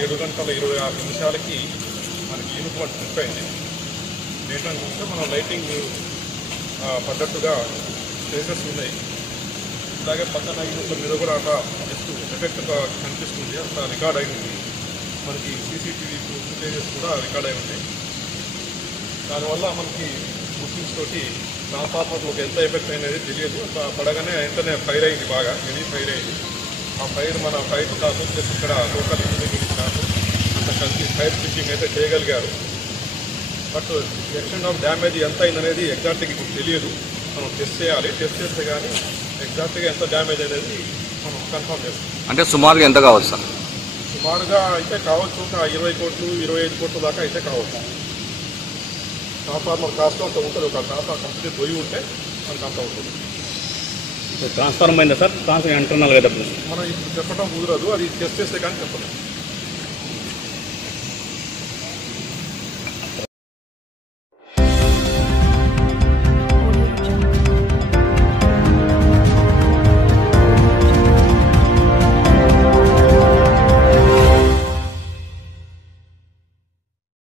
7:26 మనకి uniform trip అయింది. ఏంటంటే చూస్తే మనం లైటింగ్ పడ్డట్టుగా ప్లేసెస్ ఉన్నాయి. అలాగే పక్కన యూనిట్ల మీద కూడా అట్లా జస్ట్ ఎఫెక్ట్గా కనిపిస్తుంది, అంత రికార్డ్ అయి ఉంది. మనకి సీసీటీవీ ఫుటేజెస్ కూడా రికార్డ్ అయి ఉన్నాయి. దానివల్ల మనకి బుకింగ్స్ తోటి ట్రాన్స్ఫార్మర్లోకి ఎంత ఎఫెక్ట్ అనేది తెలియదు. పడగానే వెంటనే ఫైర్ అయింది, బాగా హెవీ ఫైర్ అయింది. ఆ ఫైర్ మన ఫైర్ కాదు, ప్లస్ ఇక్కడ లోకల్ ఇంజనీరింగ్ స్టాఫ్ అంత కలిసి ఫైర్ స్విచ్చింగ్ అయితే చేయగలిగారు. బట్ ఎక్స్టెంట్ ఆఫ్ డ్యామేజ్ ఎంత అయిందనేది ఎగ్జాక్ట్గా ఇప్పుడు తెలియదు. మనం టెస్ట్ చేయాలి. టెస్ట్ చేస్తే కానీ ఎగ్జాక్ట్గా ఎంత డ్యామేజ్ అనేది మనం కన్ఫర్మ్ చేస్తాం. అంటే సుమారుగా ఎంత కావచ్చు సార్? సుమారుగా అయితే కావచ్చు, ఒక 20 కోట్లు 25 కోట్ల దాకా అయితే కావచ్చు. ట్రాన్స్ఫార్మర్ కాస్ట్ అంత ఉంటుంది. ఒక ట్రాన్స్ఫార్మర్ కంప్లీట్ పోయి ఉంటే మనకు అంత ఉంటుంది. ట్రాన్స్ఫార్మర్ అయిందా సార్? ట్రాన్స్ఫార్మర్ అంటున్నారు కదా, మనం ఇప్పుడు చెప్పడం కుదరదు, అది టెస్ట్ చేస్తే కానీ చెప్పలేదు.